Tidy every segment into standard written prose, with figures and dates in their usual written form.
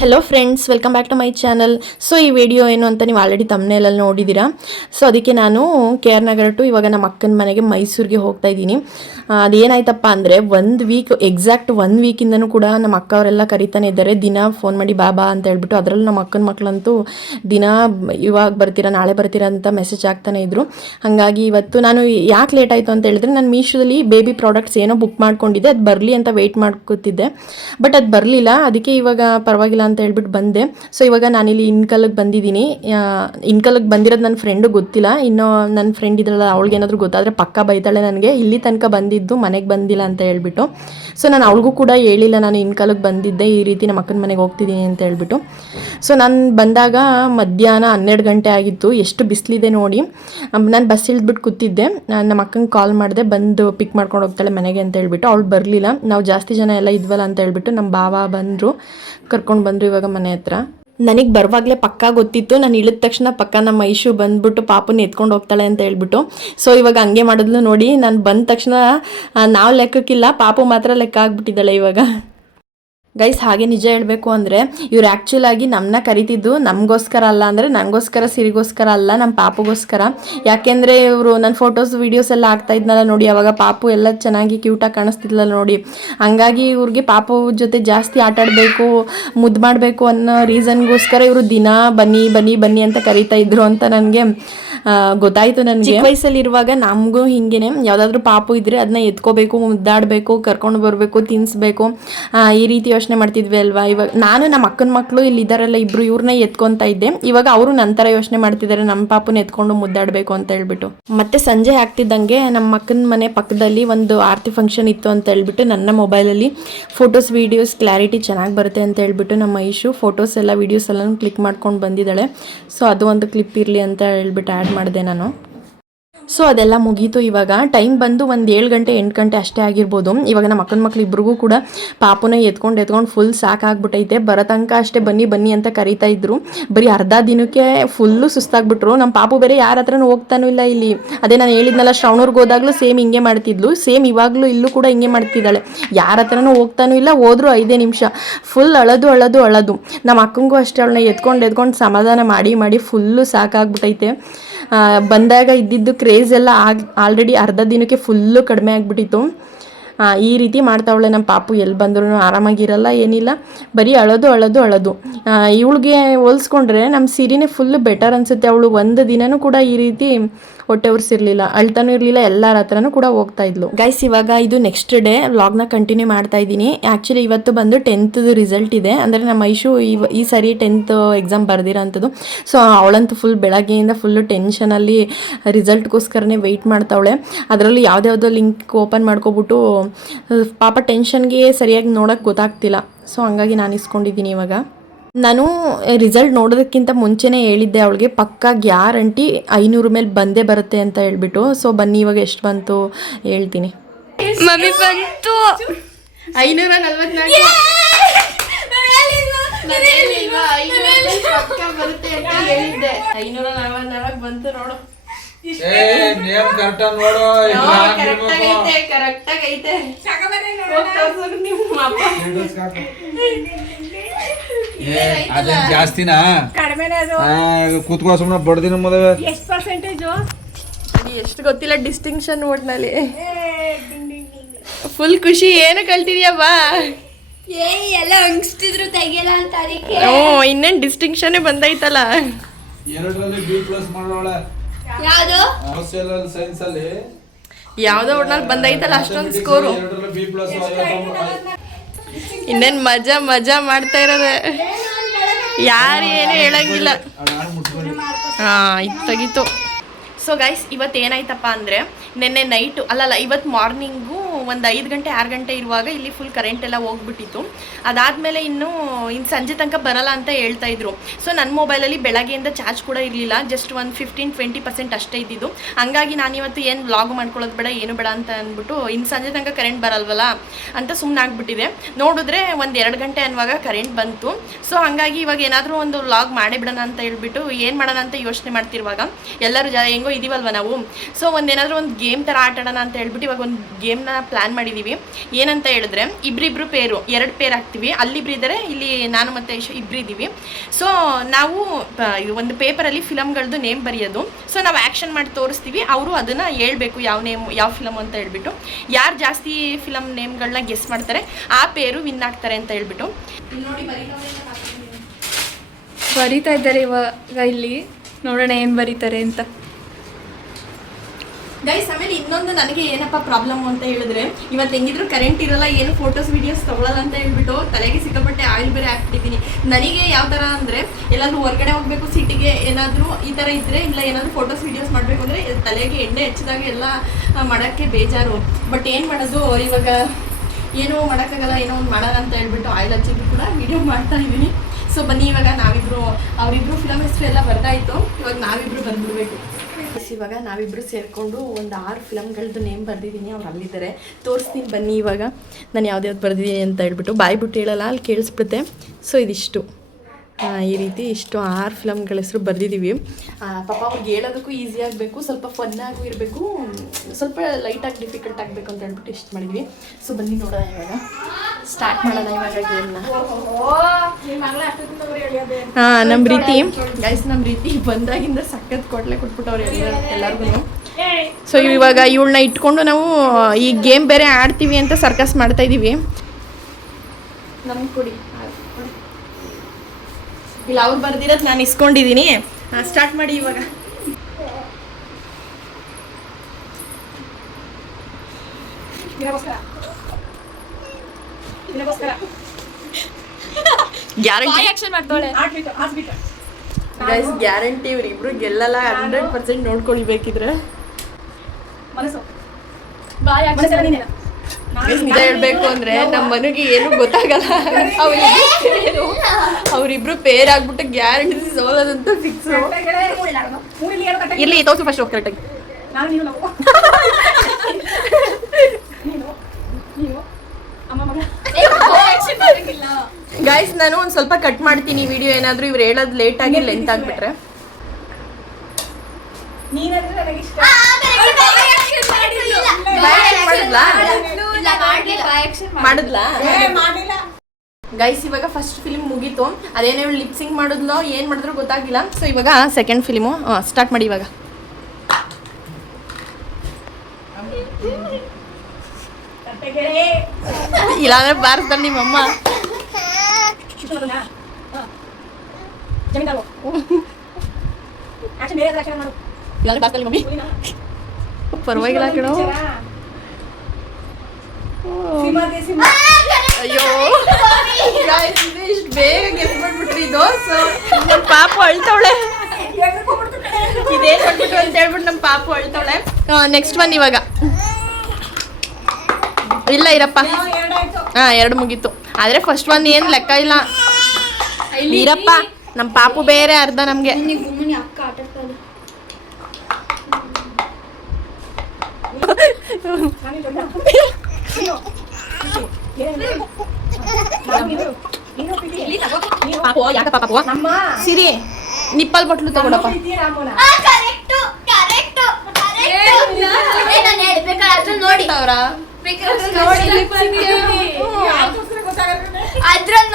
Hello friends, welcome back to my channel. So ಈ video ಏನು ಅಂತ ನೀವು ಆಲ್ರೆಡಿ ತಮ್ಮನೇಲಲ್ಲಿ ನೋಡಿದ್ದೀರಾ. ಸೊ ಅದಕ್ಕೆ ನಾನು ಕೆ ಆರ್ ನಗರ ಟು ಇವಾಗ ನಮ್ಮ ಅಕ್ಕನ ಮನೆಗೆ ಮೈಸೂರಿಗೆ ಹೋಗ್ತಾ ಇದ್ದೀನಿ. ಅದೇನಾಯ್ತಪ್ಪ ಅಂದರೆ ಎಕ್ಸಾಕ್ಟ್ 1 ವೀಕಿಂದನೂ ಕೂಡ ನಮ್ಮ ಅಕ್ಕ ಅವರೆಲ್ಲ ಕರಿತಾನೆ ಇದ್ದಾರೆ. ದಿನ ಫೋನ್ ಮಾಡಿ ಬಾ ಅಂತ ಹೇಳ್ಬಿಟ್ಟು, ಅದರಲ್ಲೂ ನಮ್ಮ ಅಕ್ಕನ ಮಕ್ಕಳಂತೂ ದಿನ ಇವಾಗ ಬರ್ತೀರಾ ನಾಳೆ ಬರ್ತೀರಾ ಅಂತ ಮೆಸೇಜ್ ಆಗ್ತಾನೆ ಇದ್ರು. ಹಾಗಾಗಿ ಇವತ್ತು ನಾನು ಯಾಕೆ ಲೇಟ್ ಆಯಿತು ಅಂತ ಹೇಳಿದ್ರೆ, ನಾನು ಮೀಶೋದಲ್ಲಿ ಬೇಬಿ ಪ್ರಾಡಕ್ಟ್ಸ್ ಏನೋ ಬುಕ್ ಮಾಡ್ಕೊಂಡಿದ್ದೆ, ಅದು ಬರಲಿ ಅಂತ ವೆಯ್ಟ್ ಮಾಡ್ಕೊತಿದ್ದೆ. ಬಟ್ ಅದು ಬರಲಿಲ್ಲ. ಅದಕ್ಕೆ ಇವಾಗ ಪರವಾಗಿಲ್ಲ ಅಂತ ಹೇಳ್ಬಿಟ್ಟು ಬಂದೆ. ಸೊ ಇವಾಗ ನಾನಿಲ್ಲಿ ಇನ್ಕಲ್ಗೆ ಬಂದಿದ್ದೀನಿ. ಇನ್ಕಲ್ಗೆ ಬಂದಿರೋದು ನನ್ನ ಫ್ರೆಂಡು ಗೊತ್ತಿಲ್ಲ. ಇನ್ನೂ ನನ್ನ ಫ್ರೆಂಡ್ ಇದ್ರಲ್ಲ, ಅವಳಿಗೇನಾದರೂ ಗೊತ್ತಾದರೆ ಪಕ್ಕ ಬೈತಾಳೆ ನನಗೆ, ಇಲ್ಲಿ ತನಕ ಬಂದಿದ್ದು ಮನೆಗೆ ಬಂದಿಲ್ಲ ಅಂತ ಹೇಳ್ಬಿಟ್ಟು. ಸೊ ನಾನು ಅವಳಿಗೂ ಕೂಡ ಹೇಳಿಲ್ಲ ನಾನು ಇನ್ಕಲ್ಗೆ ಬಂದಿದ್ದೆ, ಈ ರೀತಿ ನಮ್ಮ ಅಕ್ಕನ ಮನೆಗೆ ಹೋಗ್ತಿದ್ದೀನಿ ಅಂತ ಹೇಳ್ಬಿಟ್ಟು. ಸೊ ನಾನು ಬಂದಾಗ ಮಧ್ಯಾಹ್ನ 12 ಗಂಟೆ ಆಗಿತ್ತು. ಎಷ್ಟು ಬಿಸಿಲಿದೆ ನೋಡಿ. ನಾನು ಬಸ್ ಇಳಿದ್ಬಿಟ್ಟು ಕೂತಿದ್ದೆ. ನಮ್ಮ ಅಕ್ಕಂಗೆ ಕಾಲ್ ಮಾಡಿದೆ, ಬಂದು ಪಿಕ್ ಮಾಡ್ಕೊಂಡು ಹೋಗ್ತಾಳೆ ಮನೆಗೆ ಅಂತ ಹೇಳ್ಬಿಟ್ಟು. ಅವಳು ಬರಲಿಲ್ಲ. ನಾವು ಜಾಸ್ತಿ ಜನ ಎಲ್ಲ ಇದ್ವಲ್ಲ ಅಂತ ಹೇಳ್ಬಿಟ್ಟು ನಮ್ಮ ಭಾವ ಬಂದರು, ಕರ್ಕೊಂಡು ಬಂದರು ಇವಾಗ ಮನೆ ಹತ್ರ. ನನಗೆ ಬರುವಾಗಲೇ ಪಕ್ಕ ಗೊತ್ತಿತ್ತು, ನಾನು ಇಳಿದ ತಕ್ಷಣ ಪಕ್ಕ ನಮ್ಮ ಐಶು ಬಂದ್ಬಿಟ್ಟು ಪಾಪನ ಎತ್ಕೊಂಡು ಹೋಗ್ತಾಳೆ ಅಂತ ಹೇಳ್ಬಿಟ್ಟು. ಸೊ ಇವಾಗ ಹಂಗೆ ಮಾಡಿದ್ಲು ನೋಡಿ. ನಾನು ಬಂದ ತಕ್ಷಣ ನಾವು ಲೆಕ್ಕಕ್ಕಿಲ್ಲ, ಪಾಪು ಮಾತ್ರ ಲೆಕ್ಕ ಆಗ್ಬಿಟ್ಟಿದ್ದಾಳೆ ಇವಾಗ. ಗೈಸ್, ಹಾಗೆ ನಿಜ ಹೇಳಬೇಕು ಅಂದರೆ ಇವ್ರು ಆ್ಯಕ್ಚುಲಾಗಿ ನಮ್ಮನ್ನ ಕರಿತಿದ್ದು ನಮಗೋಸ್ಕರ ಅಲ್ಲ, ಅಂದರೆ ನನಗೋಸ್ಕರ ಸಿರಿಗೋಸ್ಕರ ಅಲ್ಲ, ನಮ್ಮ ಪಾಪುಗೋಸ್ಕರ. ಯಾಕೆಂದರೆ ಇವರು ನನ್ನ ಫೋಟೋಸ್ ವೀಡಿಯೋಸ್ ಎಲ್ಲ ಆಗ್ತಾ ಇದ್ನಲ್ಲ ನೋಡಿ, ಅವಾಗ ಪಾಪು ಎಲ್ಲ ಚೆನ್ನಾಗಿ ಕ್ಯೂಟಾಗಿ ಕಾಣಿಸ್ತಿದ್ಲಲ್ಲ ನೋಡಿ. ಹಂಗಾಗಿ ಇವ್ರಿಗೆ ಪಾಪು ಜೊತೆ ಜಾಸ್ತಿ ಆಟ ಆಡಬೇಕು, ಮುದ್ದು ಮಾಡಬೇಕು ಅನ್ನೋ ರೀಸನ್ಗೋಸ್ಕರ ಇವರು ದಿನ ಬನ್ನಿ ಬನ್ನಿ ಬನ್ನಿ ಅಂತ ಕರಿತಾ ಇದ್ರು ಅಂತ ನನಗೆ ಗೊತ್ತಾಯಿತು. ನನಗೆ ಚಿಕ್ಕ ವಯಸ್ಸಲ್ಲಿರುವಾಗ ನಮಗೂ ಹಿಂಗೇನೆ, ಯಾವುದಾದ್ರೂ ಪಾಪು ಇದ್ದರೆ ಅದನ್ನ ಎತ್ಕೋಬೇಕು, ಮುದ್ದಾಡಬೇಕು, ಕರ್ಕೊಂಡು ಬರಬೇಕು, ತಿನ್ನಿಸ್ಬೇಕು, ಈ ರೀತಿ ಯೋಚನೆ ಮಾಡ್ತಿದ್ವಿ ಅಲ್ವಾ. ಇವಾಗ ನಾನು ನಮ್ಮ ಅಕ್ಕನ ಮಕ್ಕಳು ಇಲ್ಲಿ ಇದ್ದಾರಲ್ಲ ಇಬ್ಬರು, ಇವ್ರನ್ನ ಎತ್ಕೊತಾ ಇದ್ದೆ. ಇವಾಗ ಅವರು ನಂತರ ಯೋಚನೆ ಮಾಡ್ತಿದ್ದಾರೆ ನಮ್ಮ ಪಾಪುನ ಎತ್ಕೊಂಡು ಮುದ್ದಾಡಬೇಕು ಅಂತ ಹೇಳ್ಬಿಟ್ಟು. ಮತ್ತೆ ಸಂಜೆ ಆಗ್ತಿದ್ದಂಗೆ ನಮ್ಮ ಅಕ್ಕನ ಮನೆ ಪಕ್ಕದಲ್ಲಿ ಒಂದು ಆರತಿ ಫಂಕ್ಷನ್ ಇತ್ತು ಅಂತ ಹೇಳ್ಬಿಟ್ಟು ನನ್ನ ಮೊಬೈಲಲ್ಲಿ ಫೋಟೋಸ್ ವೀಡಿಯೋಸ್ ಕ್ಲಾರಿಟಿ ಚೆನ್ನಾಗಿ ಬರುತ್ತೆ ಅಂತ ಹೇಳ್ಬಿಟ್ಟು ನಮ್ಮ ಐಶು ಫೋಟೋಸ್ ಎಲ್ಲ ವೀಡಿಯೋಸ್ ಎಲ್ಲ ಕ್ಲಿಕ್ ಮಾಡ್ಕೊಂಡು ಬಂದಿದ್ದಾಳೆ. ಸೊ ಅದು ಒಂದು ಕ್ಲಿಪ್ ಇರಲಿ ಅಂತ ಹೇಳ್ಬಿಟ್ಟು ಆ್ಯಡ್ ಮಾಡಿದೆ ನಾನು. ಸೊ ಅದೆಲ್ಲ ಮುಗೀತು. ಇವಾಗ ಟೈಮ್ ಬಂದು ಒಂದು 7 ಗಂಟೆ 8 ಗಂಟೆ ಅಷ್ಟೇ ಆಗಿರ್ಬೋದು. ಇವಾಗ ನಮ್ಮ ಅಕ್ಕನ ಮಕ್ಳು ಇಬ್ರಿಗೂ ಕೂಡ ಪಾಪುನ ಎತ್ಕೊಂಡು ಫುಲ್ ಸಾಕಾಗ್ಬಿಟ್ಟೈತೆ. ಬರೋ ತನಕ ಅಷ್ಟೇ ಬನ್ನಿ ಬನ್ನಿ ಅಂತ ಕರೀತಾ ಇದ್ರು. ಬರೀ ಅರ್ಧ ದಿನಕ್ಕೆ ಫುಲ್ಲು ಸುಸ್ತಾಗ್ಬಿಟ್ರು. ನಮ್ಮ ಪಾಪು ಬೇರೆ ಯಾರ ಹತ್ರನೂ ಹೋಗ್ತಾನೂ ಇಲ್ಲ ಇಲ್ಲಿ. ಅದೇ ನಾನು ಹೇಳಿದ್ನಲ್ಲ, ಶ್ರವಣೂರ್ಗೆ ಹೋದಾಗಲೂ ಸೇಮ್ ಹಿಂಗೆ ಮಾಡ್ತಿದ್ಲು, ಸೇಮ್ ಇವಾಗಲೂ ಇಲ್ಲೂ ಕೂಡ ಹಿಂಗೆ ಮಾಡ್ತಿದ್ದಾಳೆ. ಯಾರ ಹತ್ರನೂ ಹೋಗ್ತಾನೂ ಇಲ್ಲ, ಹೋದ್ರು 5 ನಿಮಿಷ ಫುಲ್ ಅಳದು. ನಮ್ಮ ಅಕ್ಕಂಗೂ ಅಷ್ಟೇ, ಅವಳನ್ನ ಎತ್ಕೊಂಡು ಸಮಾಧಾನ ಮಾಡಿ ಫುಲ್ಲು ಸಾಕಾಗ್ಬಿಟ್ಟೈತೆ. ಬಂದಾಗ ಇದ್ದಿದ್ದು ಕ್ರೇಜ್ ಎಲ್ಲ ಆಲ್ರೆಡಿ ಅರ್ಧ ದಿನಕ್ಕೆ ಫುಲ್ಲು ಕಡಿಮೆ ಆಗಿಬಿಟ್ಟಿತ್ತು. ಈ ರೀತಿ ಮಾಡ್ತಾವಳೆ ನಮ್ಮ ಪಾಪು. ಎಲ್ಲಿ ಬಂದ್ರೂ ಆರಾಮಾಗಿರಲ್ಲ, ಏನಿಲ್ಲ, ಬರೀ ಅಳೋದು. ಇವಳಿಗೆ ಹೋಲಿಸ್ಕೊಂಡ್ರೆ ನಮ್ಮ ಸಿರಿನೇ ಫುಲ್ಲು ಬೆಟರ್ ಅನಿಸುತ್ತೆ. ಅವಳು ಒಂದು ದಿನನೂ ಕೂಡ ಈ ರೀತಿ ಹೊಟ್ಟೆ ಉರ್ಸಿರ್ಲಿಲ್ಲ, ಅಳ್ತಾನೂ ಇರಲಿಲ್ಲ, ಎಲ್ಲರ ಹತ್ರನೂ ಕೂಡ ಹೋಗ್ತಾ ಇದ್ಲು. ಗೈಸ್, ಇವಾಗ ಇದು ನೆಕ್ಸ್ಟ್ ಡೇ ವ್ಲಾಗ್ನ ಕಂಟಿನ್ಯೂ ಮಾಡ್ತಾ ಇದ್ದೀನಿ. ಆ್ಯಕ್ಚುಲಿ ಇವತ್ತು ಬಂದು 10th ರಿಸಲ್ಟ್ ಇದೆ. ಅಂದರೆ ನಮ್ಮ ಐಶು ಈ ಸರಿ 10th ಎಕ್ಸಾಮ್ ಬರ್ದಿರೋ ಅಂಥದ್ದು. ಸೊ ಅವಳಂತೂ ಫುಲ್ ಬೆಳಗ್ಗೆಯಿಂದ ಫುಲ್ಲು ಟೆನ್ಷನಲ್ಲಿ ರಿಸಲ್ಟ್ಗೋಸ್ಕರನೇ ವೆಯ್ಟ್ ಮಾಡ್ತಾವಳೆ. ಅದರಲ್ಲಿ ಯಾವುದ್ಯಾವುದೋ ಲಿಂಕ್ ಓಪನ್ ಮಾಡ್ಕೊಬಿಟ್ಟು ಪಾಪ ಟೆನ್ಷನ್ಗೆ ಸರಿಯಾಗಿ ನೋಡೋಕ್ಕೆ ಗೊತ್ತಾಗ್ತಿಲ್ಲ. ಸೊ ಹಂಗಾಗಿ ನಾನು ಇಸ್ಕೊಂಡಿದ್ದೀನಿ. ಇವಾಗ ನಾನು ರಿಸಲ್ಟ್ ನೋಡೋದಕ್ಕಿಂತ ಮುಂಚೆನೇ ಹೇಳಿದ್ದೆ ಅವಳಿಗೆ, ಪಕ್ಕ ಗ್ಯಾರಂಟಿ 500 ಮೇಲೆ ಬಂದೇ ಬರುತ್ತೆ ಅಂತ ಹೇಳ್ಬಿಟ್ಟು. ಸೊ ಬನ್ನಿ ಇವಾಗ ಎಷ್ಟು ಬಂತು ಹೇಳ್ತೀನಿ. ಮಮ್ಮಿ ಬಂತು 544 544 ಬಂತು ನೋಡು. ಕರೆಕ್ಟ್ ಆಗೈತೆ. ಅದೇನ್ ಜಾಸ್ತಿನಾ ಕೂತ್ಕೋ ಸುಮ್ಮನೆ ಬಡ್ದಿನ ಮೊದಲ ಎಷ್ಟು ಪರ್ಸೆಂಟೇಜು ಎಷ್ಟು ಗೊತ್ತಿಲ್ಲ. ಡಿಸ್ಟಿಂಕ್ಷನ್ ಒಟ್ನಲ್ಲಿ ಫುಲ್ ಖುಷಿ. ಏನು ಕಳ್ತಿದ್ಯಾ ಬಾ. ಎಲ್ಲ ಅಂಗಿಸ್ತಿದ್ರು ತೆಗಿಯಲ್ಲ ಅಂತ ಅದಕ್ಕೆ. ಇನ್ನೇನು ಡಿಸ್ಟಿಂಕ್ಷನ್ ಬಂದೈತಲ್ಲ. 2ರಲ್ಲಿ B+ ಮಾಡೋಳೆ. ಯಾವುದು ಸೋಶಿಯಲ್ ಸೈನ್ಸ್ ಅಲ್ಲಿ ಯಾವ್ದೋ ಒಟ್ನಲ್ಲಿ ಬಂದೈತಲ್ಲ ಅಷ್ಟೊಂದು ಸ್ಕೋರು. 2ರಲ್ಲಿ B+ ಇನ್ನೇನು ಮಜಾ ಮಾಡ್ತಾ ಇರೋದೆ. ಯಾರು ಏನು ಹೇಳಂಗಿಲ್ಲ. ಇತ್ತಾಗಿತ್ತು. ಸೊ ಗೈಸ್, ಇವತ್ತು ಏನಾಯ್ತಪ್ಪ ಅಂದರೆ, ನಿನ್ನೆ ನೈಟು ಇವತ್ತು ಮಾರ್ನಿಂಗು ಒಂದು 5 ಗಂಟೆ 6 ಗಂಟೆ ಇರುವಾಗ ಇಲ್ಲಿ ಫುಲ್ ಕರೆಂಟ್ ಎಲ್ಲ ಹೋಗ್ಬಿಟ್ಟಿತ್ತು. ಅದಾದಮೇಲೆ ಇನ್ನು ಸಂಜೆ ತನಕ ಬರಲ್ಲ ಅಂತ ಹೇಳ್ತಾ ಇದ್ರು. ಸೊ ನನ್ನ ಮೊಬೈಲಲ್ಲಿ ಬೆಳಗ್ಗೆಯಿಂದ ಚಾರ್ಜ್ ಕೂಡ ಇರಲಿಲ್ಲ, ಜಸ್ಟ್ ಒಂದು 15-20% ಅಷ್ಟೇ ಇದ್ದಿದ್ದು. ಹಂಗಾಗಿ ನಾನಿವತ್ತು ಏನು ವ್ಲಾಗ್ ಮಾಡ್ಕೊಳ್ಳೋದು ಬೇಡ, ಏನು ಬೇಡ ಅಂತ ಅಂದ್ಬಿಟ್ಟು ಇನ್ನು ಸಂಜೆ ತನಕ ಕರೆಂಟ್ ಬರಲ್ವಲ್ಲ ಅಂತ ಸುಮ್ಮನೆ ಆಗ್ಬಿಟ್ಟಿದೆ. ನೋಡಿದ್ರೆ ಒಂದು 2 ಗಂಟೆ ಅನ್ನುವಾಗ ಕರೆಂಟ್ ಬಂತು. ಸೊ ಹಾಗಾಗಿ ಇವಾಗ ಏನಾದರೂ ಒಂದು ವ್ಲಾಗ್ ಮಾಡೇ ಬಿಡೋಣ ಅಂತ ಹೇಳ್ಬಿಟ್ಟು ಏನು ಮಾಡೋಣ ಅಂತ ಯೋಚನೆ ಮಾಡ್ತಿರುವಾಗ ಎಲ್ಲರೂ ಹೆಂಗೋ ಇದೀವಲ್ವ ನಾವು. ಸೊ ಒಂದೇನಾದರೂ ಒಂದು ಗೇಮ್ ಥರ ಆಟಾಡೋಣ ಅಂತ ಹೇಳ್ಬಿಟ್ಟು ಇವಾಗ ಒಂದು ಗೇಮ್ನ ಪ್ಲ್ಯಾನ್ ಮಾಡಿದ್ದೀವಿ. ಏನಂತ ಹೇಳಿದ್ರೆ ಇಬ್ಬರಿಬ್ರು ಪೇರು 2 ಪೇರ್ ಆಗ್ತೀವಿ. ಅಲ್ಲಿಬ್ರು ಇದ್ದಾರೆ, ಇಲ್ಲಿ ನಾನು ಮತ್ತು ಇಬ್ಬರು ಇದ್ದೀವಿ. ಸೊ ನಾವು ಒಂದು ಪೇಪರಲ್ಲಿ ಫಿಲಮ್ಗಳದ್ದು ನೇಮ್ ಬರೆಯೋದು. ಸೊ ನಾವು ಆ್ಯಕ್ಷನ್ ಮಾಡಿ ತೋರಿಸ್ತೀವಿ, ಅವರು ಅದನ್ನು ಹೇಳ್ಬೇಕು ಯಾವ ಫಿಲಮ್ ಅಂತ ಹೇಳ್ಬಿಟ್ಟು. ಯಾರು ಜಾಸ್ತಿ ಫಿಲಮ್ ನೇಮ್ಗಳನ್ನ ಗೆಸ್ ಮಾಡ್ತಾರೆ ಆ ಪೇರು ವಿನ್ ಆಗ್ತಾರೆ ಅಂತ ಹೇಳ್ಬಿಟ್ಟು. ನೋಡಿ ಬರೀತಾ ಇದ್ದಾರೆ ಇವಾಗ ಇಲ್ಲಿ, ನೋಡೋಣ ಏನು ಬರೀತಾರೆ ಅಂತ. ಗೈಸ್ ಆಮೇಲೆ ಇನ್ನೊಂದು ನನಗೆ ಏನಪ್ಪ ಪ್ರಾಬ್ಲಮ್ ಅಂತ ಹೇಳಿದ್ರೆ, ಇವತ್ತು ಹೆಂಗಿದ್ರು ಕರೆಂಟ್ ಇರಲ್ಲ, ಏನು ಫೋಟೋಸ್ ವೀಡಿಯೋಸ್ ತೊಗೊಳಲ್ಲ ಅಂತ ಹೇಳ್ಬಿಟ್ಟು ತಲೆಗೆ ಸಿಕ್ಕಾಪಟ್ಟೆ ಆಯಿಲ್ ಬೇರೆ ಹಾಕ್ಬಿಟ್ಟಿದ್ದೀನಿ. ನನಗೆ ಯಾವ ಥರ ಅಂದರೆ ಎಲ್ಲಾದರೂ ಹೊರಗಡೆ ಹೋಗಬೇಕು, ಸಿಟಿಗೆ ಏನಾದರೂ ಈ ಥರ ಇದ್ದರೆ, ಇಲ್ಲ ಏನಾದರೂ ಫೋಟೋಸ್ ವೀಡಿಯೋಸ್ ಮಾಡಬೇಕು ಅಂದರೆ ತಲೆಗೆ ಎಣ್ಣೆ ಹಚ್ಚಿದಾಗ ಎಲ್ಲ ಮಾಡೋಕ್ಕೆ ಬೇಜಾರು. ಬಟ್ ಏನು ಮಾಡೋದು, ಇವಾಗ ಏನೂ ಮಾಡೋಕ್ಕಾಗಲ್ಲ, ಏನೋ ಒಂದು ಮಾಡೋಣ ಅಂತ ಹೇಳ್ಬಿಟ್ಟು ಆಯಿಲ್ ಹಚ್ಚಿದ್ರು ಕೂಡ ವೀಡಿಯೋ ಮಾಡ್ತಾ ಇದ್ದೀನಿ. ಸೊ ಬನ್ನಿ ಇವಾಗ ಅವರಿಬ್ರು ಫಿಲಮ್ ಹೆಸರು ಎಲ್ಲ ಬರ್ದಾಯಿತು, ಇವಾಗ ನಾವಿಬ್ರು ಬಂದ್ಬಿಡ್ಬೇಕು. ಇವಾಗ ನಾವಿಬ್ರು ಸೇರಿಕೊಂಡು ಒಂದು 6 ಫಿಲಮ್ಗಳದ್ದು ನೇಮ್ ಬರೆದಿದ್ದೀನಿ. ಅವ್ರು ಅಲ್ಲಿದ್ದಾರೆ, ತೋರಿಸ್ತೀನಿ ಬನ್ನಿ. ಇವಾಗ ನಾನು ಯಾವ್ದು ಬರೆದಿದ್ದೀನಿ ಅಂತ ಹೇಳ್ಬಿಟ್ಟು ಬಾಯಿ ಬಿಟ್ಟು ಹೇಳಲ್ಲ, ಅಲ್ಲಿ ಕೇಳಿಸ್ಬಿಡುತ್ತೆ. ಸೊ ಇದಿಷ್ಟು ಈ ರೀತಿ ಇಷ್ಟು 6 ಫಿಲಮ್ಗಳ ಹೆಸರು ಬರೆದಿದ್ದೀವಿ. ಪಾಪ ಅವ್ರಿಗೆ ಹೇಳೋದಕ್ಕೂ ಈಸಿ ಆಗಬೇಕು, ಸ್ವಲ್ಪ ಫನ್ನಾಗೂ ಇರಬೇಕು, ಸ್ವಲ್ಪ ಲೈಟಾಗಿ ಡಿಫಿಕಲ್ಟ್ ಆಗಬೇಕು ಅಂತ ಹೇಳ್ಬಿಟ್ಟು ಇಷ್ಟು ಮಾಡಿದ್ವಿ. ಸೊ ಬನ್ನಿ ನೋಡೋಣ, ಇವಾಗ ಸ್ಟಾರ್ಟ್ ಮಾಡೋಣ ಇವಾಗ ಗೇಮ್ನ. ನಮ್ಮ ರೀತಿ ಗೈಸ್, ನಮ್ಮ ರೀತಿ ಬಂದಾಗಿಂದ ಸಖತ್ ಕೊಟ್ಬಿಟ್ಟವ್ರು ಎಲ್ಲರಿಗೂ. ಸೊ ಇವಾಗ ಇವಳನ್ನ ಇಟ್ಕೊಂಡು ನಾವು ಈ ಗೇಮ್ ಬೇರೆ ಆಡ್ತೀವಿ ಅಂತ ಸರ್ಕಸ್ ಮಾಡ್ತಾ ಇದ್ದೀವಿ. ನಮ್ಗೆ ಕೊಡಿ ಇಲ್ಲ, ಅವ್ರು ಬರ್ದಿರೋದು ನಾನು ಇಸ್ಕೊಂಡಿದ್ದೀನಿ. ಸ್ಟಾರ್ಟ್ ಮಾಡಿ ಇವಾಗ. ಗ್ಯಾರಂಟಿ ಇವ್ರಿಬ್ರು ಗೆಲ್ಲಲ್ಲ, 100% ನೋಡ್ಕೊಳ್ಬೇಕಿದ್ರೆ. ನಿಜ ಹೇಳ್ಬೇಕು ಅಂದ್ರೆ ನಮ್ಮ ಮನೆಗೆ ಏನು ಗೊತ್ತಾಗಲ್ಲ, ಅವ್ರಿಬ್ರು ಪೇರ್ ಆಗ್ಬಿಟ್ಟು ಗ್ಯಾರಂಟಿ ಸೋಲೋದಂತ ಫಿಕ್ಸ್. ಇಲ್ಲಿ ತೋರ್ಸು ಫಸ್ಟ್ ಹೋಗಿ ಕರೆಕ್ಟಾಗಿ. ಗೈಸ್ ನಾನು ಒಂದು ಸ್ವಲ್ಪ ಕಟ್ ಮಾಡ್ತೀನಿ ವಿಡಿಯೋ, ಏನಾದರೂ ಇವ್ರು ಹೇಳೋದು ಲೇಟ್ ಆಗಿ ಲೆಂತ್ ಆಗಿಬಿಟ್ರೆ. ಮಾಡಿದ್ಲಾ ಗೈಸ್? ಇವಾಗ ಫಸ್ಟ್ ಫಿಲ್ಮ್ ಮುಗೀತು, ಅದೇನೋ ಲಿಪ್ಸಿಂಗ್ ಮಾಡಿದ್ಲೋ ಏನು ಮಾಡಿದ್ರು ಗೊತ್ತಾಗಿಲ್ಲ. ಸೊ ಇವಾಗ ಸೆಕೆಂಡ್ ಫಿಲ್ಮು ಸ್ಟಾರ್ಟ್ ಮಾಡಿ ಇವಾಗ. ಇಲ್ಲಾಂದ್ರೆ ಬಾರ್ಸ್ತಾಳೆ ನಿಮ್ಮಮ್ಮ. ಪರವಾಗಿಲ್ಲ ಕಣೋ. ಅಯ್ಯೋ ಇಷ್ಟು ಬೇಗ ಗೆದ್ದು ಮಾಡ್ಬಿಟ್ರಿ ಇದು. ಸೊ ನಮ್ಮ ಪಾಪು ಅಳ್ತವಳೆ, ಇದೇನು ಮಾಡ್ಬಿಟ್ಟು ಅಂತ ಹೇಳ್ಬಿಟ್ಟು ನಮ್ಮ ಪಾಪು ಅಳ್ತವಳೆ. ನೆಕ್ಸ್ಟ್ ಒನ್ ಇವಾಗ. ಇಲ್ಲ ಇರಪ್ಪ, 2 ಮುಗೀತು. ಆದರೆ ಫಸ್ಟ್ ಒನ್ ಏನು ಲೆಕ್ಕ ಇಲ್ಲ. ಇರಪ್ಪ, ನಮ್ಮ ಪಾಪು ಬೇರೆ ಅರ್ಧ ನಮಗೆ. ಸಿರಿ ನಿಪ್ಪಲ್ ಬಟ್ಲು ತಗೊಳಪ್ಪ.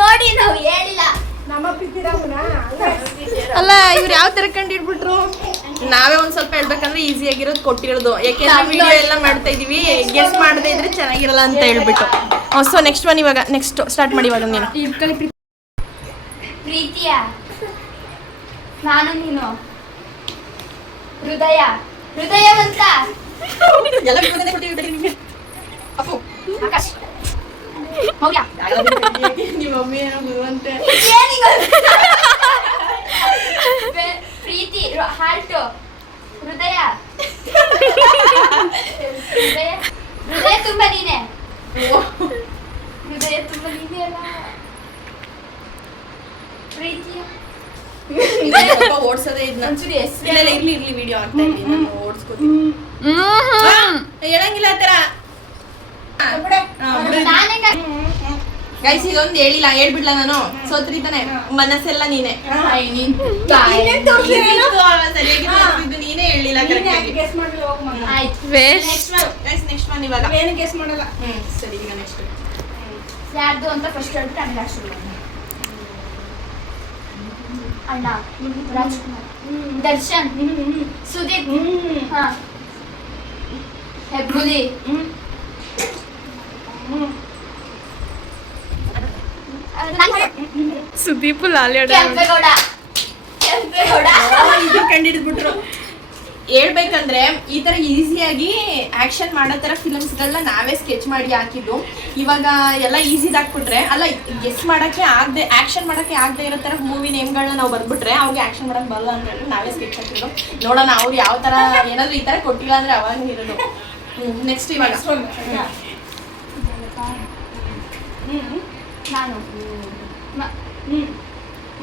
ನೋಡಿ ನಾವು ಹೇಳಿಲ್ಲ. ಅಲ್ಲ ಇವ್ರು ಯಾವ ತರ ಕಂಡು ಹಿಡ್ಬಿಟ್ರು. ನಾವೇ ಒಂದ್ ಸ್ವಲ್ಪ ಹೇಳ್ಬೇಕಂದ್ರೆ ಈಸಿ ಆಗಿರೋದು ಕೊಟ್ಟಿರೋದು, ಯಾಕೆಂದ್ರೆ ವಿಡಿಯೋ ಎಲ್ಲ ಮಾಡ್ತಾ ಇದೀವಿ, ಗೆಸ್ ಮಾಡದೇ ಇದ್ರೆ ಚೆನ್ನಾಗಿರಲ್ಲ ಅಂತ ಹೇಳ್ಬಿಟ್ಟು. ಸೊ ನೆಕ್ಸ್ಟ್ ಒನ್ ಇವಾಗ. ನೆಕ್ಸ್ಟ್ ಸ್ಟಾರ್ಟ್ ಮಾಡಿ ಇವಾಗ. ನೀನು ಪ್ರೀತಿಯ, ನಾನು ನೀನು, ಹೃದಯ, ಹೃದಯವಂತ, ಆಕಾಶ್, ಮೌಲ್ಯ, ನಿಮ್ಮ ಮಮ್ಮಿ ಏನೋ ಗುರುವಂತೆ. ಪ್ರೀತಿ, ಹಾರ್ಟ್, ಹೃದಯ, ಹೃದಯ ತುಂಬ ನೀನೆ, ಹೃದಯ ತುಂಬ ನೀನೆ ಅಲ್ಲ. ಪ್ರೀತಿಯ ಓಡಿಸೋದೇ ಇರ್ಲಿ ವಿಡಿಯೋ ಆಗ್ತಾ ಇದ್ದೀನಿ, ಓಡಿಸ್ಕೋತೀನಿ. ಹೇಳಂಗಿಲ್ಲ ಆ ಥರ. ಗೈಸ್ ಇದೊಂದು ಹೇಳಿಲ್ಲ, ಹೇಳ್ಬಿಡ್ಲ ನಾನು ಸೋತ್ರಿ ತಾನೆ, ಮನಸ್ಸೆಲ್ಲ ನೀನೆ. ಸರಿಯಾಗಿ ತೋರಿಸಿದ್ದು ನೀನೇ ಹೇಳಿಲ್ಲ. ನೆಕ್ಸ್ಟ್ ಒನ್ ಇವಾಗ ಸರಿ. ಈಗ ನೆಕ್ಸ್ಟ್ ಯಾರ್ದು ಅಂತ ಫಸ್ಟ್ ಹೇಳ್ಬಿಟ್ಟು ಆಮೇಲೆ ಅಷ್ಟು ಅಣ್ಣ ರಾಜ್ಕುಮಾರ್, ದರ್ಶನ್, ಸುದೀಪ್, ಹಾ ಹೆಬ್ಬುಲಿ, ಸುದೀಪ್ ಲಾಲಿ ಕೆಂಪೇಗೌಡ ಕಂಡಿಡ್ಬಿಟ್ರು. ಹೇಳ್ಬೇಕಂದ್ರೆ ಈ ತರ ಈಸಿಯಾಗಿ ಆಕ್ಷನ್ ಮಾಡೋ ತರ ಫಿಲಮ್ಸ್ಗಳನ್ನ ನಾವೇ ಸ್ಕೆಚ್ ಮಾಡಿ ಹಾಕಿದ್ದು. ಇವಾಗ ಎಲ್ಲ ಈಸಿದ್ ಹಾಕ್ಬಿಟ್ರೆ, ಅಲ್ಲ ಗೆಸ್ ಮಾಡಕ್ಕೆ ಆಗದೆ, ಆಕ್ಷನ್ ಮಾಡಕ್ಕೆ ಆಗದೆ ಇರೋ ತರ ಮೂವಿ ನೇಮ್ಗಳನ್ನ ನಾವು ಬರ್ಬಿಟ್ರೆ ಅವ್ರಿಗೆ ಆಕ್ಷನ್ ಮಾಡಕ್ ಬರಲ್ಲ ಅಂತ ಹೇಳಿ ನಾವೇ ಸ್ಕೆಚ್ ಹಾಕಿದ್ದು. ನೋಡೋಣ ಅವ್ರು ಯಾವ ತರ ಏನಾದ್ರು ಈ ತರ ಕೊಟ್ಟಿಲ್ಲ ಅಂದ್ರೆ ಅವಾಗ ಇರೋದು. ನೆಕ್ಸ್ಟ್ ಇವಾಗ ನಾನು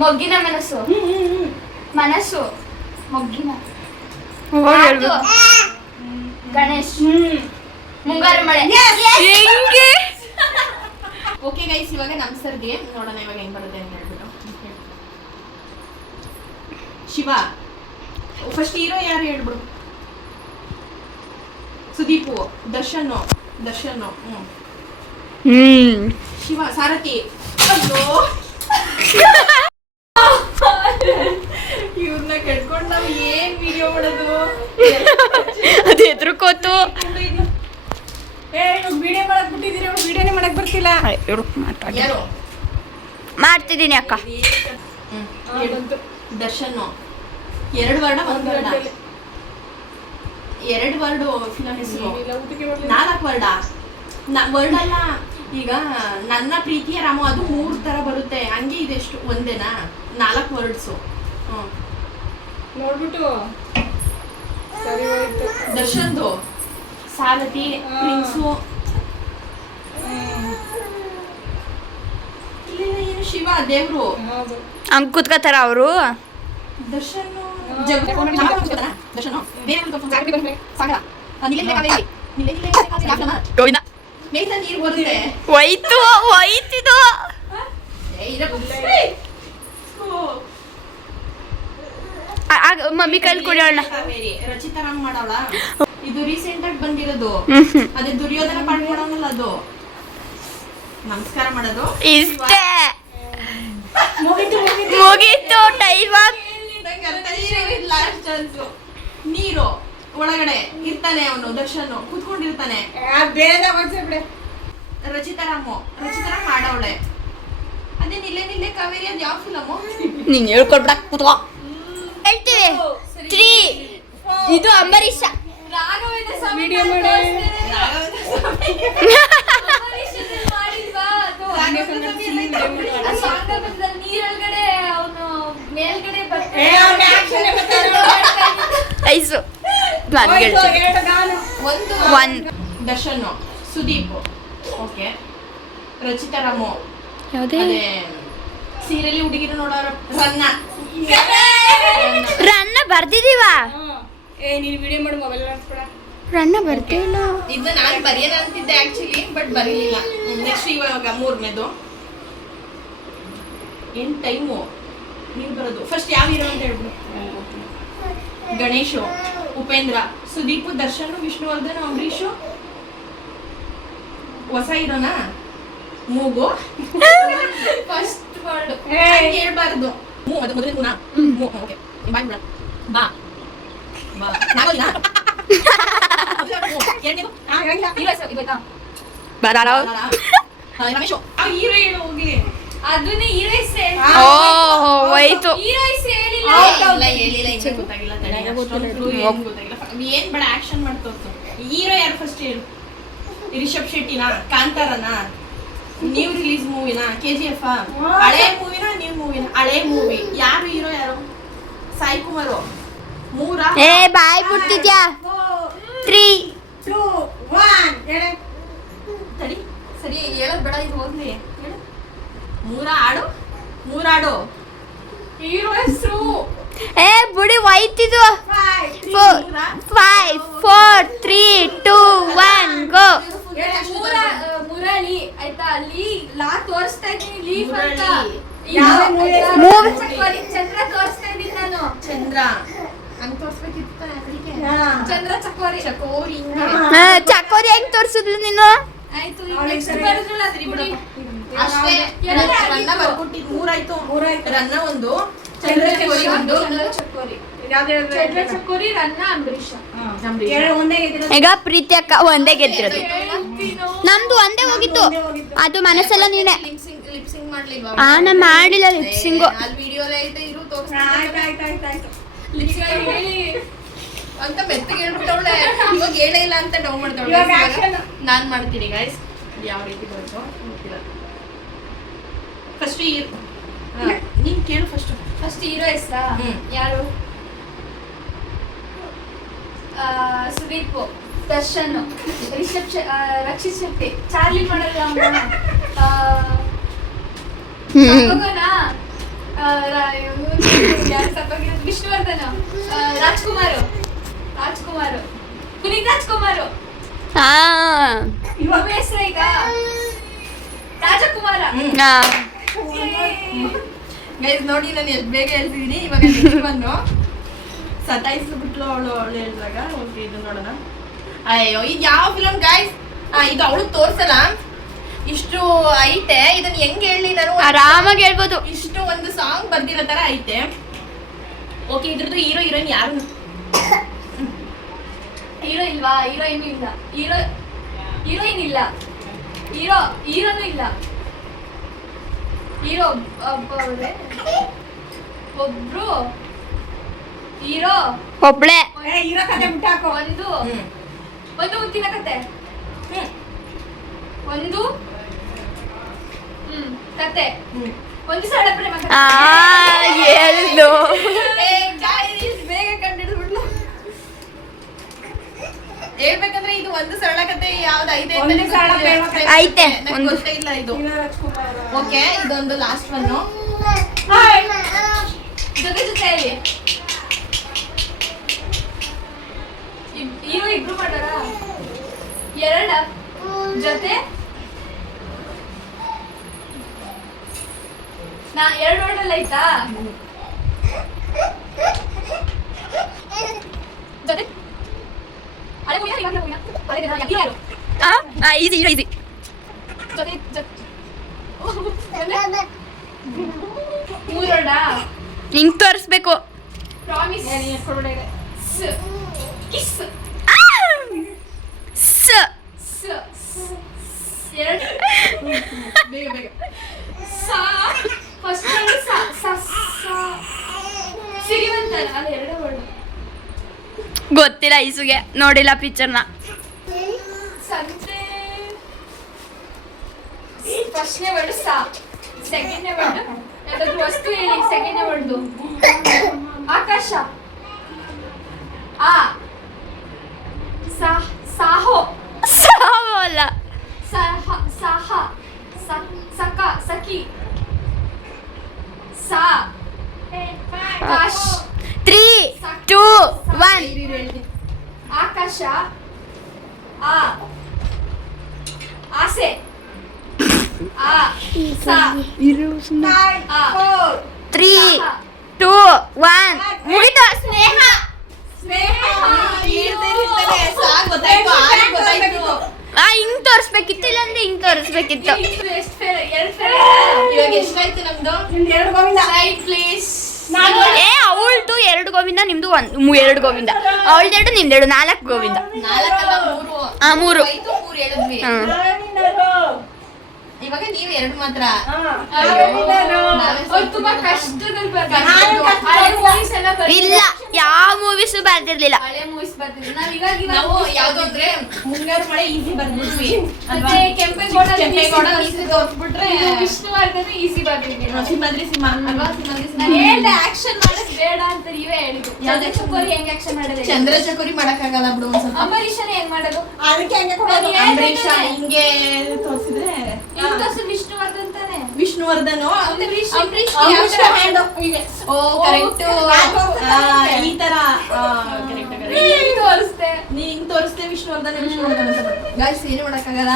ಮೊಗ್ಗಿನ ಮನಸ್ಸು, ಮನಸ್ಸು ಮೊಗ್ಗಿನ ಮಾತು, ಗಣೇಶ್, ಮುಂಗಾರು ಮಳೆ. ಹೆಂಗೆ ಓಕೆ ಗೈಸ್, ಇವಾಗ ನಮ್ ಸರ್ಗೆ ನೋಡೋಣ ಇವಾಗ ಹೆಂಗ್ ಬರುತ್ತೆ ಅಂತ ಹೇಳ್ಬಿಟ್ಟು. ಶಿವ ಫಸ್ಟ್ ಹೀರೋ ಯಾರು ಹೇಳ್ಬಿಡು. ಸುದೀಪು, ದರ್ಶನ್. ಶಿವ ಸಾರಥಿ. ಅಯ್ಯೋ ಇವ್ರನ್ನ ಕಟ್ಕೊಂಡು ನಾವ್ ಏನ್ ವಿಡಿಯೋ ಮಾಡೋದು? ಅದು ಎದ್ರುಕೋತು. ವಿಡಿಯೋ ಮಾಡಕ್ ಬಿಟ್ಟಿದ್ದೀರಿ, ವಿಡಿಯೋನೇ ಮಾಡಕ್ ಬರ್ತಿಲ್ಲ. ಯಾರು ಮಾಡ್ತಿದ್ದೀನಿ ಅಕ್ಕ. Darshan. 2 ward 1 ward? 2 word film ಹೆಸರು. 4 ವರ್ಡ? ವರ್ಡ್ ಅಲ್ಲ. ಈಗ ನನ್ನ ಪ್ರೀತಿಯ ರಾಮ ಅದು 3 ತರ ಬರುತ್ತೆ, ಹಂಗೆ ಇದೆಷ್ಟು ಒಂದೇನಾ? 4 ವರ್ಡ್ಸು. ನೋಡ್ಬಿಟ್ಟು ದರ್ಶನ್ದು ಸಾರಥಿ, ಪ್ರಿನ್ಸು, ಏನು ಶಿವ, ದೇವ್ರು. ಹಂಗ್ ಕೂತ್ಕೋತಾರ ಅವರು. ದರ್ಶನ್ ನೀರು ಬರುತ್ತೆ. ಹೋಯ್ತಿದು ಮಮ್ಮಿ ಕೈಲಿ ಕುಡಿಯೋಣ. ರಚಿತಾ ರಾಮ್ ಮಾಡವಳ. ಇದು ರೀಸೆಂಟ್ ಆಗಿ ಬಂದಿರೋದು. ಅದೇ ದುರ್ಯೋಧನ ಪಾಠ ಮಾಡೋನಲ್ಲ ಅದು. ನಮಸ್ಕಾರ ಮಾಡೋದು ಇಷ್ಟೇ, ಮುಗೀತು ಟೈಮ್. Last chance. ನೀರು ಒಳಗಡೆ ಇರ್ತಾನೆ ಅವನು, ದರ್ಶನ್ ಕೂತ್ಕೊಂಡಿರ್ತಾನೆ. ರಚಿತಾರಾಮ್ ಮಾಡವಳೆ. ಅದೇ ನಿಲ್ಲೆ ಕಾವೇರಿ, ಅದ್ ಯಾವ ಫಿಲಮು? ನೀನ್ ಹೇಳ್ಕೊಡ್ಬಿಡಕ್ ಕೂತ್ಕೋ. ಹೇಳ್ತೀವಿ 3. ಇದು ಅಂಬರೀಷ. ವಿಡಿಯೋ ಮಾಡಿ ನೀರೊಳಗಡೆ ಅವನು ಮೇಲ್ಗಡೆ ಐಸು. ಒಂದು ದರ್ಶನ್, ಸುದೀಪ್, ಓಕೆ, ರಚಿತಾರಾಮು, ಯಾವುದೇ ಸೀರಿಯಲ್ ಹುಡುಗಿರು ನೋಡೋರು, ರನ್ನ ಬರ್ದಿದೀವ. ನೀನು ವಿಡಿಯೋ ಮಾಡಿ ಮೊಬೈಲ್ ರನ್ನ ಬರ್ತಿಲ್ಲ. ಇದು ನಾನು ಬರೆಯೋಣ ಅಂತಿದ್ದೆ ಆಕ್ಚುಲಿ, ಬಟ್ ಬರೀಲಿಲ್ಲ. ನೆಕ್ಸ್ಟ್ ಇವಾಗ 3ನೇದು ಏನ್ ಟೈಮು ನೀನು ಬರೋದು. ಫಸ್ಟ್ ಯಾವ ಹೀರೋ ಅಂತ ಹೇಳ್ಬಿಡು. ಗಣೇಶು, ಉಪೇಂದ್ರ, ಸುದೀಪ್, ದರ್ಶನ್, ವಿಷ್ಣುವರ್ಧನ್, ಅಂಬರೀಷು. ಹೊಸ ಹೀರೋನಾ? ಮೂಗು ಫಸ್ಟ್ ವರ್ಡ್ ಹೇಳ್ಬಾರ್ದು. ಅದು ಮೊದಲೇ ಗುಣ. ಓಕೆ ಬಾಯ್ ಬಿಡ. ಬಾ ನಾಗೋದಿನ ರಮೇಶು. ಆ ಹೀರೋ ಹೇಳು ಹೋಗ್ಲಿ. ಅದನ್ನೇ ಹೀರೋಯಿಸ್ ಹೋಯ್ತು. ಏನ್ ಬೇಡ, ಆಕ್ಷನ್ ಮಾಡ್ತಾ ಹೀರೋ ಯಾರು ಫಸ್ಟ್ ಹೇಳು. ರಿಷಬ್ ಶೆಟ್ಟಿನಾ? ಕಾಂತಾರನಾ? ನ್ಯೂ ರಿಲೀಸ್ ಮೂವಿನಾ? KGF? ಹಳೆ ಮೂವಿನಾ ನ್ಯೂ ಮೂವಿನ? ಹಳೆ ಮೂವಿ. ಯಾರು ಹೀರೋ ಯಾರು? ಸಾಯಿ ಕುಮಾರ್. 3 ಏ ಬಾಯ್ ಬಿಡ್ತಿದ್ಯಾ? 3 2 1 ತಡಿ, ಸರಿ ಹೇಳೋದ್ ಬೇಡ, ಇದು ಹೋಗ್ಲಿ. 3 ಹಾಡು. ಹೀರೋ ಹೆಸರು ಏ ಬುಡಿ ಹೋಯ್ತಿದು. 5 4 3 2 1 ಗೋ. ಮುರಳಿ ಆಯ್ತಾ ಅಲ್ಲಿ ಲಾ ತೋರಿಸ್ತಾ ಇದ್ದೀನಿ ಲೀಫ್ ಅಂತ ಚಂದ್ರ ತೋರಿಸ್ತಾ ಇದ್ದೀನಿ ನಾನು ಚಂದ್ರ ಹಂಗ್ ತೋರ್ಸ್ಬೇಕಿತ್ತು ಚಂದ್ರ ಚಕೋರಿ ಚಕೋರಿ ಚಕೋರಿ ಹೆಂಗ್ ತೋರ್ಸಿದ್ಲು ನೀನು? ಆಯ್ತು ನೆಕ್ಸ್ಟ್ ಬರೋದ್ರಲ್ಲ ಅದ್ರಿ ಬಿಡು ಅಷ್ಟೇ ರನ್ನ ಬರ್ಕೊಟ್ಟಿದ್ದು ಮೂರಾಯ್ತು ರನ್ನ ಒಂದು ಚಂದ್ರ ಚಕೋರಿ ಒಂದು ಚಂದ್ರ ಚಕೋರಿ ರನ್ನ ಅಂಬರೀಷ ಈಗ ಪ್ರೀತಿ ಅಕ್ಕ ಒಂದೇ ಗೆದ್ದಿರೋದು. ನಮ್ದು ಒಂದೇ ಹೋಗಿತ್ತು, ಅದು ಮನಸ್ಸೆಲ್ಲ ನೀನೆ. ಲಿಪ್ಸಿಂಗ್ ಮಾಡ್ಲಿಲ್ವಾ? ನಾ ಮಾಡಿಲ್ಲ ಲಿಪ್ಸಿಂಗು. ಅಲ್ಲಿ ವಿಡಿಯೋ ಐತೆ ಇರು ತೋರಿಸ್ತೀನಿ ಅಂತ ಮೆತ್ತಗೆ ಹೇಳ್ಬಿಟ್ಟವಳೆ. ಇವಾಗ ಹೇಳೇ ಇಲ್ಲ ಅಂತ ಡೌನ್ ಮಾಡ್ತಾವಳೆ. ನಾನ್ ಮಾಡ್ತೀನಿ ಗೈಸ್. ಯಾವ ರೀತಿ ಬರುತ್ತೋ ಗೊತ್ತಿಲ್ಲ. ಫಸ್ಟ್ ನೀನ್ ಕೇಳು ಫಸ್ಟ್ ಹೀರೋ ಹೆಸರಾ ಯಾರು? ಸುದೀಪ್, ದರ್ಶನ್, ರಕ್ಷಿತ್ ಶೆಟ್ಟಿ, ಚಾರ್ಲಿ ಮಾಡಲ್ಲ ವಿಷ್ಣುವರ್ಧನ್, ರಾಜ್ಕುಮಾರ್, ಪುನೀತ್ ರಾಜ್ಕುಮಾರ್, ಇವಾಗ ಹೆಸರು ಈಗ ರಾಜಕುಮಾರ. ಗೈಸ್ ನೋಡಿ ನಾನು ಎಷ್ಟು ಬೇಗ ಹೇಳ್ತಿದ್ದೀನಿ. ಇವಾಗ ನೆಕ್ಸ್ಟ್ ಬಂದು ಸತಾಯಿಸ್ಬಿಟ್ಲು ಅವಳು ಹೇಳಿದಾಗ. ಓಕೆ ಇದು ನೋಡೋಣ. ಅಯ್ಯೋ ಇದು ಯಾವ ಫಿಲಮ್ ಗೈಸ್? ಇದು ಅವಳು ತೋರ್ಸಲ್ಲ, ಇಷ್ಟು ಐತೆ. ಇದನ್ನ ಹೆಂಗ್ ಹೇಳಿ ನಾನು? ಆರಾಮಾಗಿ ಹೇಳ್ಬೋದು. ಇಷ್ಟು ಒಂದು ಸಾಂಗ್ ಬರ್ದಿರೋ ತರ ಐತೆ. ಓಕೆ ಇದ್ರದ್ದು ಹೀರೋ ಹೀರೋಯಿನ್ ಯಾರು? ಹೀರೋ ಇಲ್ವಾ? ಹೀರೋಯಿನ್ ಇಲ್ಲ, ಹೀರೋಯಿನ್ ಇಲ್ಲ, ಹೀರೋನು ಇಲ್ಲ. ಹೀರೋ ಒಬ್ರು ಹೀರೋ ಒಬ್ಳೆ. ಒಂದು ಮುತ್ತಿನ ಕತೆ, ಒಂದು ಕತೆ, ಒಂದು ಸರಳ ಪ್ರೇಮ ಕತೆ. ಹೇಳ್ದು ಬೇಗ ಕಂಡಿಡ್ಬಿಡ್ಲು. ಹೇಳ್ಬೇಕಂದ್ರೆ ಇದು ಒಂದು ಸರಳ ಕತೆ ಯಾವ್ದು ಐತೆ ಐತೆ ನಂಗೆ ಗೊತ್ತೇ ಇಲ್ಲ ಇದು. ಓಕೆ ಇದೊಂದು ಲಾಸ್ಟ್ ಒನ್. ಜೊತೆಯಲ್ಲಿ ಹೀರೋ ಇಬ್ರು ಮಾಡಾರ, ಎರಡ ಜೊತೆ ಎರಡು ನೋಡಲ್ಲ ಆಯ್ತಾ? ಜೊತೆ ಈಸಿ ಈಸಿ. ಮೂರೋಡ ಹಿಂಗ್ ತೋರಿಸ್ಬೇಕು. ಪ್ರಾಮಿಸ್, ಕಿಸ್, ಎರಡು ಬೇಗ ಬೇಗ. ಫಸ್ಟ್ ಸಿರಿವಂತನ ಅದು ಎರಡು ವರ್ಡ್. ಗೊತ್ತಿಲ್ಲ ಈಸುಗೆ, ನೋಡಿಲ್ಲ ಪಿಕ್ಚರ್ನ. ಸಂತೆ ಫಸ್ಟ್ನೇ ವರ್ಡ್ ಸಾ, ಸೆಕೆಂಡ್ನೇ ವರ್ಡ್ ಯಾವ್ದಾದ್ರು ವಸ್ತು ಹೇಳಿ. ಸೆಕೆಂಡ್ನೇ ವರ್ಡ್ ಆಕಾಶ, ಸಾಹೋ, ಸಾವಲ್ಲ, ಸಾಹ, ಸಕ, ಸಖಿ, ಸಾ, ಕಾಶ್, 3, 2, 1. ಆಕಾಶ, ಆಸೆ, ಸಾ, 3, 2, 1. ಮುಗಿತು. ಸ್ನೇಹ. ಹಿಂಗ್ ತೋರಿಸ್ಬೇಕಿತ್ತು, ಇಲ್ಲಾಂದ್ರೆ ಹಿಂಗ್ ತೋರಿಸ್ಬೇಕಿತ್ತು. ಇವಾಗ ಎಷ್ಟಾಯ್ತು ನಮ್ದು? ಪ್ಲೀಸ್. ಅವಳ್ದು 2 ಗೋವಿಂದ, ನಿಮ್ದು 2 ಗೋವಿಂದ. ಅವಳ್ದೆರಡು, ನಿಮ್ದೆರಡು, 4 ಗೋವಿಂದ. 3. ಆಯ್ತು, 3 ಹೇಳಿದ್ವಿ. ಇವಾಗ ನೀವು 2 ಮಾತ್ರ. ತುಂಬಾ ಕಷ್ಟದಲ್ಲಿ ಇಲ್ಲ, ಯಾವ ಮೂವೀಸು ಬರ್ದಿರ್ಲಿಲ್ಲ. ಹಳೆ ಮೂವೀಸ್ ಬರ್ತಿದ್ವಿ ನಾವು ಯಾವ್ದು ಅಂದ್ರೆ ಮುಂಗಾರು ಮಳೆ ಈಸಿ ಬರ್ದ್ಬಿಟ್ವಿ. ಕೆಂಪೇಗೌಡ ಈಸಿ ತೋರ್ಸ್ಬಿಟ್ರೆ ವಿಷ್ಣುವರ್ಧನ್ ಈಸಿ ಬರ್ತಿದ್ವಿ. ಸಿಂಹಾದ್ರಿ ಸಿಂಹ ಅಲ್ವಾ? ನಾನು ಹೇಳ್ದೆ ಆಕ್ಷನ್ ಮಾಡೋದು ಬೇಡ ಅಂತ ನೀವೇ ಹೇಳಿದ್ರು. ಯಾವ್ದೇ ಚಕೋರಿ ಹೆಂಗ್ ಆಕ್ಷನ್ ಮಾಡೋದು? ಚಂದ್ರ ಚಕೋರಿ ಮಾಡಕ್ಕಾಗಲ್ಲ ಬಿಡು ಒಂದ್ ಸ್ವಲ್ಪ. ಅಂಬರೀಷನ ಹೆಂಗ್ ಮಾಡೋದು? ಅಂಬರೀಷ ಹಿಂಗೆ ತೋರ್ಸಿದ್ರೆ ವಿಷ್ಣುವರ್ಧನ್ ತಾನೆ. ವಿಷ್ಣುವರ್ಧನ್ ಅಂಬರೀಷ್ ಓ ಕರೆಕ್ಟ್. ಈ ತರ ತೋರಿಸ್ದೆ. ನೀ ಹಿಂಗ್ ತೋರಿಸ್ದೆ ವಿಷ್ಣುವರ್ಧನ್ ಅಂತ ಗಾಯ್ಸ್ ಏನು ಮಾಡಕ್ಕಾಗಲ್ಲ.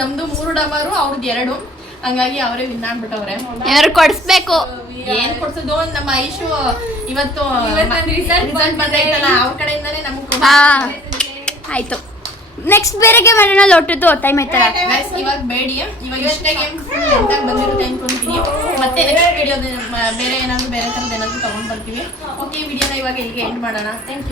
ನಮ್ದು 3 ಡಮಾರು ಅವ್ರದ್ದು 2, ಹಂಗಾಗಿ ಅವರೇ ವಿನ್ ಆಗ್ಬಿಟ್ಟವ್ರೆ. ಏನಾದ್ರು ಕೊಡಿಸ್ಬೇಕು. ಏನ್ ಕೊಡ್ಸೋದು, ನಮ್ಮ ಐಶು ಇವತ್ತು ನಂದು result ಬಂದೈತಲ್ಲ ಅವ್ರ ಕಡೆಯಿಂದಾನೇ ನಮ್ಗೆ ಹಾ ಆಯ್ತು. ನೆಕ್ಸ್ಟ್ ಬೇರೆ ಗೇಮ್ ಮಾಡೋಣ, ಲೊಟ್ಟದ್ದು ಟೈಮ್ ಆಯ್ತಲ್ಲ. ಗೈಸ್ ಇವಾಗ ಬೇಡಿ, ಇವಾಗ ಇಷ್ಟೇ ಗೇಮ್ ಎಂತ ಬಂದಿರುತ್ತೆ ಅನ್ಕೊಂತೀನಿ. ಮತ್ತೆ ನೆಕ್ಸ್ಟ್ ವಿಡಿಯೋ ಬೇರೆ ಏನಾದ್ರು ಬೇರೆ ಥರದ್ದು ಏನಾದ್ರು ತಗೊಂಡ್ ಬರ್ತೀವಿ. ಓಕೆ, ವಿಡಿಯೋನ ಇವಾಗ ಇಲ್ಲಿಗೆ ಎಂಡ್ ಮಾಡೋಣ. Thank you.